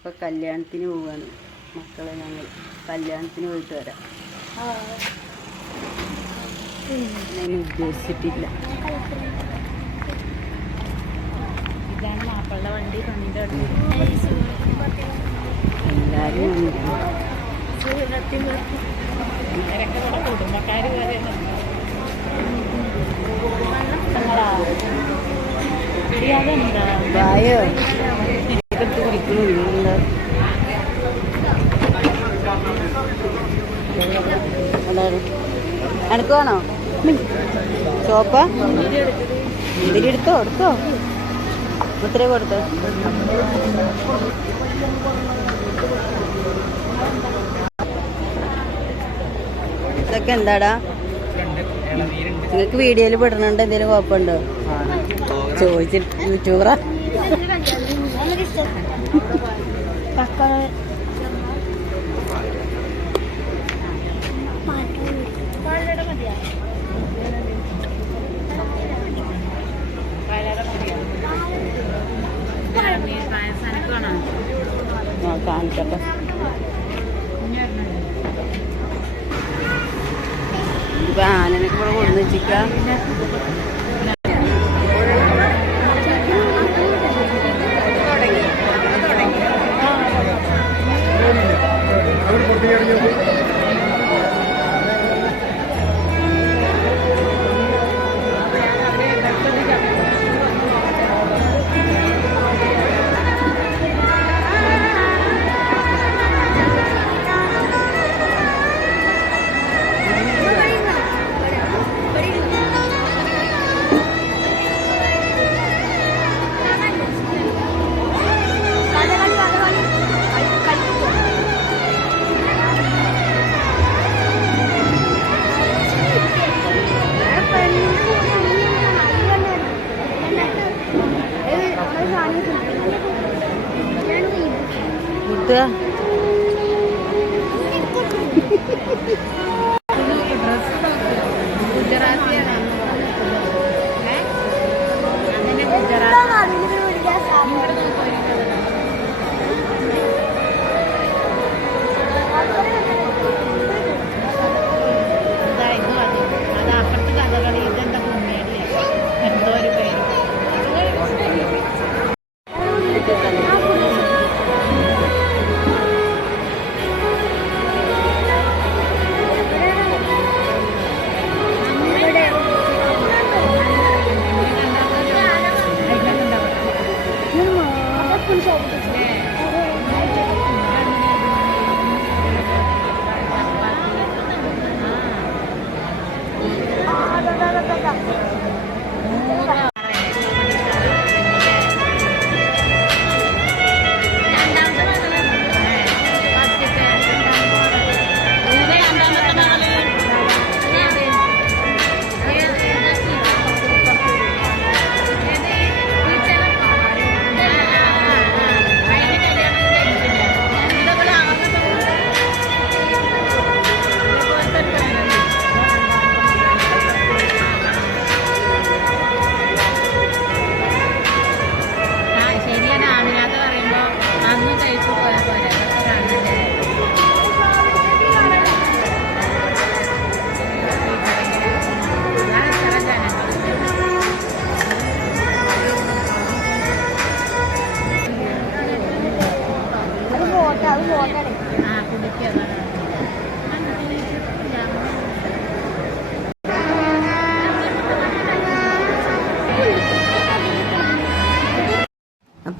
ഇപ്പൊ കല്യാണത്തിന് പോവാണ്. മക്കളെ ഞങ്ങൾ കല്യാണത്തിന് പോയിട്ട് വരാം. ഞാൻ ഉദ്ദേശിച്ചിട്ടില്ല. ഇതാണ് മാപ്പിളുടെ വണ്ടി പണിന്റെ വണ്ടി എല്ലാരും വന്നിട്ടുണ്ട്. ഇവരൊക്കെ ഇവിടെ കുടുംബക്കാര് വരെ അതെന്താ വായോ എടുത്ത് കുടിക്കുന്നുണ്ട് എനക്ക് വേണോ? ചോപ്പ? ഇതിരി എടുത്തോ? എടുത്തോ? ഇത്രേ കൊടുത്തോ? ഇതൊക്കെ എന്താടാ? നിങ്ങൾക്ക് വീഡിയോയിൽ പെടണുണ്ട് എന്തെങ്കിലും കുഴപ്പമുണ്ടോ? ചോദിച്ചിട്ട് യൂട്യൂബറാ. കാണിക്കട്ടെ ഇപ്പൊ ആനനൊക്കെ ഇവിടെ കൊണ്ടു burada.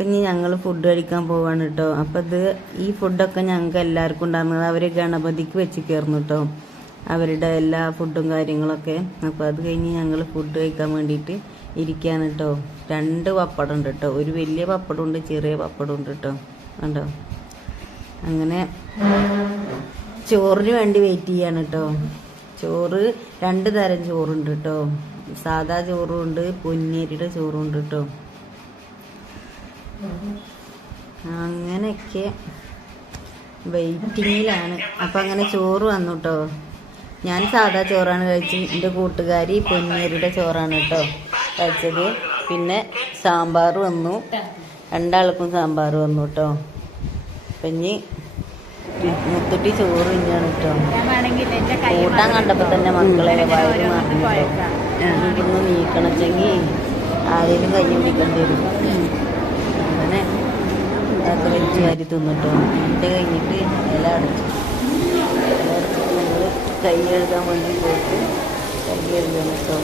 അപ്പം ഇനി ഞങ്ങൾ ഫുഡ് കഴിക്കാൻ പോവാണ് കേട്ടോ അപ്പം ഇത് ഈ ഫുഡൊക്കെ ഞങ്ങൾക്ക് എല്ലാവർക്കും ഉണ്ടായിരുന്നത് അവർ ഗണപതിക്ക് വെച്ച് കയറുന്നു കേട്ടോ അവരുടെ എല്ലാ ഫുഡും കാര്യങ്ങളൊക്കെ. അപ്പോൾ അത് കഴിഞ്ഞ് ഞങ്ങൾ ഫുഡ് കഴിക്കാൻ വേണ്ടിയിട്ട് ഇരിക്കുകയാണ് കേട്ടോ രണ്ട് പപ്പടം ഉണ്ട് കേട്ടോ ഒരു വലിയ പപ്പടം ഉണ്ട് ചെറിയ പപ്പടം ഉണ്ട് കേട്ടോ ഉണ്ടോ അങ്ങനെ ചോറിന് വേണ്ടി വെയിറ്റ് ചെയ്യാണ് കേട്ടോ ചോറ് രണ്ട് തരം ചോറുണ്ട് കേട്ടോ സാധാ ചോറും ഉണ്ട് പൊന്നേരിയുടെ ചോറും ഉണ്ട് കേട്ടോ അങ്ങനെയൊക്കെ വെയിറ്റിങ്ങിലാണ് അപ്പം അങ്ങനെ ചോറ് വന്നു കേട്ടോ ഞാൻ സാധാ ചോറാണ് കഴിച്ചത്. എന്റെ കൂട്ടുകാരി പൊന്നേരിയുടെ ചോറാണ് കേട്ടോ കഴിച്ചത്. പിന്നെ സാമ്പാർ വന്നു. രണ്ടാൾക്കും സാമ്പാർ വന്നു കേട്ടോ. പിന്നെ മുത്തുട്ടി ചോറ് തന്നെയാണ് കേട്ടോ. കൂട്ടാൻ കണ്ടപ്പോൾ തന്നെ മക്കളെ വയറ് ഓരോന്നിട്ട് മാറി നീക്കണച്ചെങ്കിൽ ആരെങ്കിലും കയ്യും പിടിക്കേണ്ടി വരും. അങ്ങനെ ഇതൊക്കെ വലിച്ച് വാരി തിന്നിട്ടോ. എന്റെ കഴിഞ്ഞിട്ട് ഇല അടച്ചു. ഇല അടച്ചിട്ട് ഞങ്ങൾ കൈ എഴുതാൻ വേണ്ടി പോയിട്ട് കൈ കഴുകണം കേട്ടോ